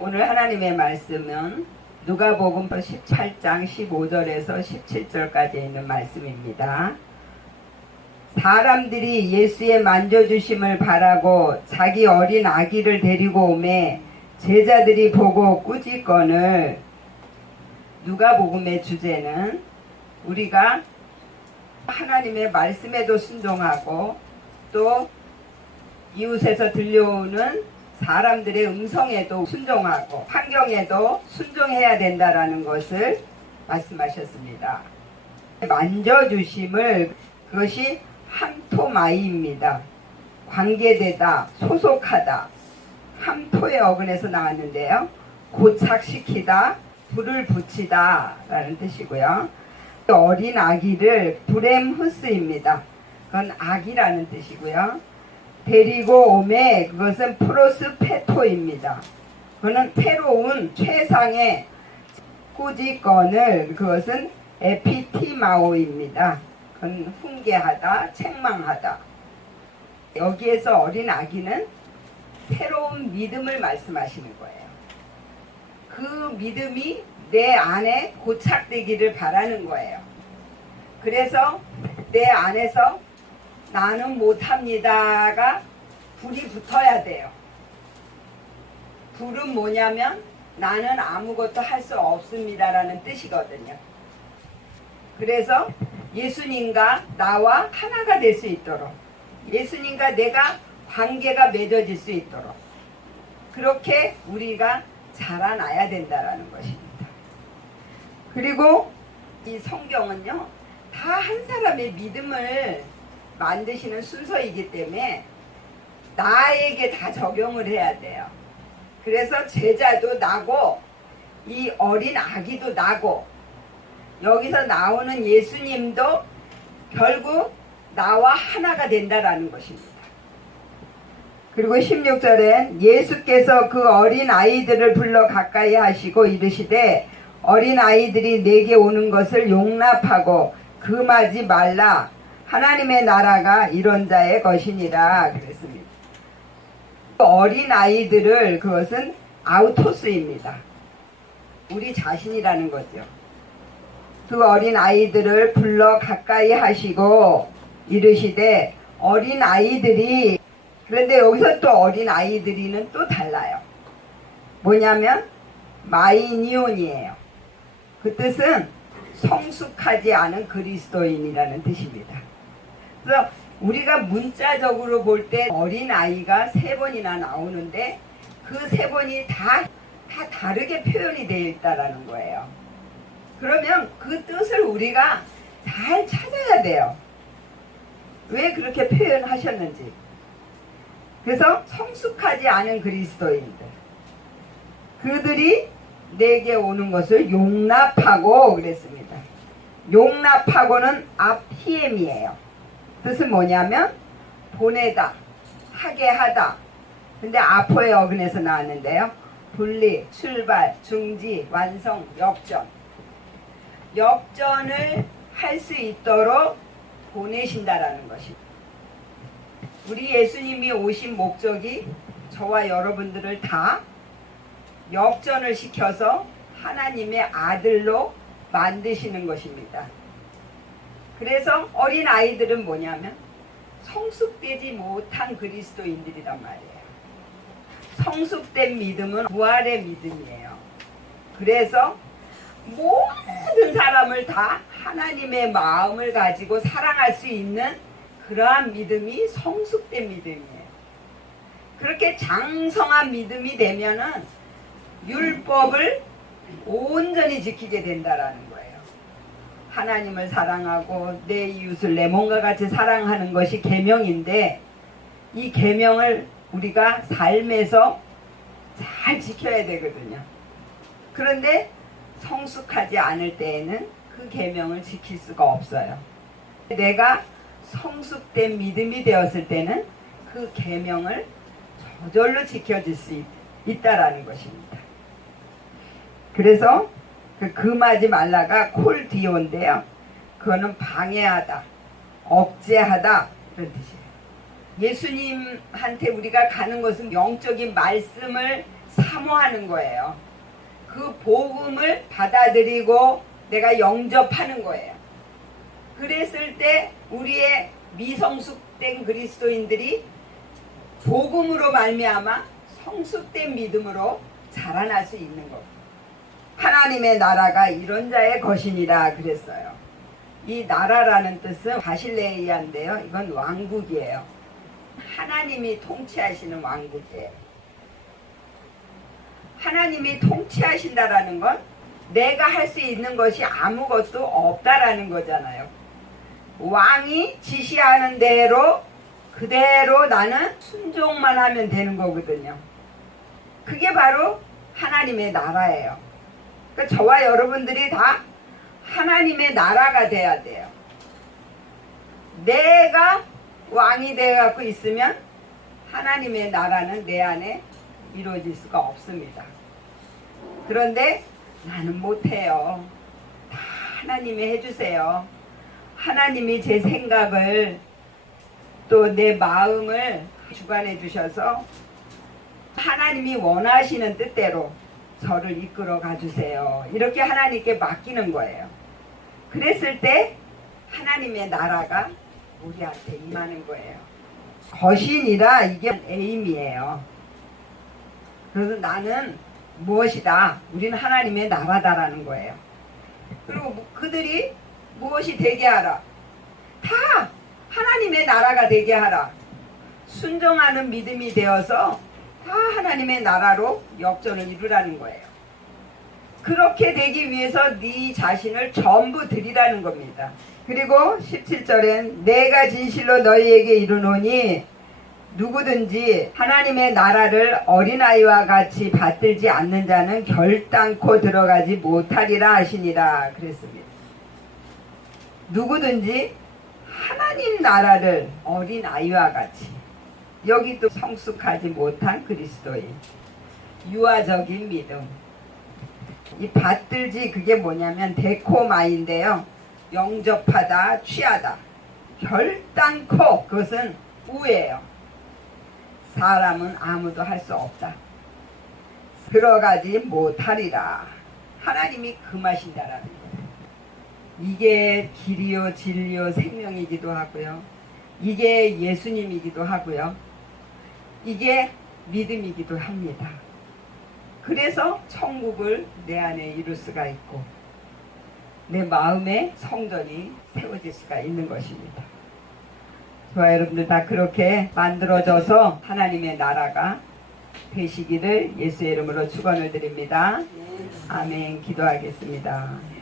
오늘 하나님의 말씀은 누가복음 18장 15절에서 17절까지 있는 말씀입니다. 사람들이 예수의 만져주심을 바라고 자기 어린 아기를 데리고 오매 제자들이 보고 꾸짖거늘. 누가복음의 주제는 우리가 하나님의 말씀에도 순종하고 또 이웃에서 들려오는 사람들의 음성에도 순종하고 환경에도 순종해야 된다라는 것을 말씀하셨습니다. 만져주심을, 그것이 함토마이입니다. 관계되다, 소속하다, 함토의 어근에서 나왔는데요. 고착시키다, 불을 붙이다 라는 뜻이고요. 어린 아기를 브렘후스입니다. 그건 아기라는 뜻이고요. 데리고 오매, 그것은 프로스페토입니다. 그거는 새로운 최상의 꾸짖건을, 그것은 에피티마오입니다. 그건 훈계하다, 책망하다. 여기에서 어린 아기는 새로운 믿음을 말씀하시는 거예요. 그 믿음이 내 안에 고착되기를 바라는 거예요. 그래서 내 안에서 나는 못합니다가 불이 붙어야 돼요. 불은 뭐냐면 나는 아무것도 할 수 없습니다라는 뜻이거든요. 그래서 예수님과 나와 하나가 될 수 있도록, 예수님과 내가 관계가 맺어질 수 있도록 그렇게 우리가 자라나야 된다라는 것입니다. 그리고 이 성경은요, 다 한 사람의 믿음을 만드시는 순서이기 때문에 나에게 다 적용을 해야 돼요. 그래서 제자도 나고 이 어린 아기도 나고 여기서 나오는 예수님도 결국 나와 하나가 된다라는 것입니다. 그리고 16절엔 예수께서 그 어린 아이들을 불러 가까이 하시고 이르시되 어린 아이들이 내게 오는 것을 용납하고 금하지 말라. 하나님의 나라가 이런 자의 것이니라 그랬습니다. 어린 아이들을, 그것은 아우토스입니다. 우리 자신이라는 거죠. 그 어린 아이들을 불러 가까이 하시고 이르시되 어린 아이들이, 그런데 여기서 또 어린 아이들이는 또 달라요. 뭐냐면 마이니온이에요. 그 뜻은 성숙하지 않은 그리스도인이라는 뜻입니다. 그래서 우리가 문자적으로 볼 때 어린 아이가 3번이나 나오는데 그 3번이 다 다르게 표현이 되어 있다라는 거예요. 그러면 그 뜻을 우리가 잘 찾아야 돼요. 왜 그렇게 표현하셨는지. 그래서 성숙하지 않은 그리스도인들, 그들이 내게 오는 것을 용납하고 그랬습니다. 용납하고는 앞히엠이에요. 뜻은 뭐냐면 보내다, 하게 하다. 근데 아포의 어근에서 나왔는데요. 분리, 출발, 중지, 완성, 역전. 역전을 할 수 있도록 보내신다라는 것입니다. 우리 예수님이 오신 목적이 저와 여러분들을 다 역전을 시켜서 하나님의 아들로 만드시는 것입니다. 그래서 어린 아이들은 뭐냐면 성숙되지 못한 그리스도인들이란 말이에요. 성숙된 믿음은 부활의 믿음이에요. 그래서 모든 사람을 다 하나님의 마음을 가지고 사랑할 수 있는 그러한 믿음이 성숙된 믿음이에요. 그렇게 장성한 믿음이 되면은 율법을 온전히 지키게 된다라는 거예요. 하나님을 사랑하고 내 이웃을 내 몸과 같이 사랑하는 것이 계명인데 이 계명을 우리가 삶에서 잘 지켜야 되거든요. 그런데 성숙하지 않을 때에는 그 계명을 지킬 수가 없어요. 내가 성숙된 믿음이 되었을 때는 그 계명을 저절로 지켜질 수 있다라는 것입니다. 그래서 그 금하지 말라가 콜디오인데요. 그거는 방해하다, 억제하다 그런 뜻이에요. 예수님한테 우리가 가는 것은 영적인 말씀을 사모하는 거예요. 그 복음을 받아들이고 내가 영접하는 거예요. 그랬을 때 우리의 미성숙된 그리스도인들이 복음으로 말미암아 성숙된 믿음으로 자라날 수 있는 거예요. 하나님의 나라가 이런 자의 것이니라 그랬어요. 이 나라라는 뜻은 바실레이아인데요. 이건 왕국이에요. 하나님이 통치하시는 왕국이에요. 하나님이 통치하신다라는 건 내가 할 수 있는 것이 아무것도 없다라는 거잖아요. 왕이 지시하는 대로 그대로 나는 순종만 하면 되는 거거든요. 그게 바로 하나님의 나라예요. 그러니까 저와 여러분들이 다 하나님의 나라가 돼야 돼요. 내가 왕이 되어갖고 있으면 하나님의 나라는 내 안에 이루어질 수가 없습니다. 그런데 나는 못해요. 다 하나님이 해주세요. 하나님이 제 생각을 또 내 마음을 주관해 주셔서 하나님이 원하시는 뜻대로 저를 이끌어 가주세요. 이렇게 하나님께 맡기는 거예요. 그랬을 때 하나님의 나라가 우리한테 임하는 거예요. 거신이라 이게 에임이에요. 그래서 나는 무엇이다. 우리는 하나님의 나라다라는 거예요. 그리고 그들이 무엇이 되게 하라. 다 하나님의 나라가 되게 하라. 순종하는 믿음이 되어서 다 하나님의 나라로 역전을 이루라는 거예요. 그렇게 되기 위해서 네 자신을 전부 드리라는 겁니다. 그리고 17절엔 내가 진실로 너희에게 이르노니 누구든지 하나님의 나라를 어린아이와 같이 받들지 않는 자는 결단코 들어가지 못하리라 하시니라 그랬습니다. 누구든지 하나님 나라를 어린아이와 같이, 여기도 성숙하지 못한 그리스도인, 유아적인 믿음. 이 받들지 그게 뭐냐면 데코마인데요. 영접하다, 취하다. 결단코 그것은 우예요. 사람은 아무도 할 수 없다. 들어가지 못하리라. 하나님이 금하신다라는 거예요. 이게 길이요 진리요 생명이기도 하고요. 이게 예수님이기도 하고요. 이게 믿음이기도 합니다. 그래서 천국을 내 안에 이룰 수가 있고 내 마음에 성전이 세워질 수가 있는 것입니다. 저와 여러분들 다 그렇게 만들어져서 하나님의 나라가 되시기를 예수의 이름으로 축원을 드립니다. 아멘. 기도하겠습니다.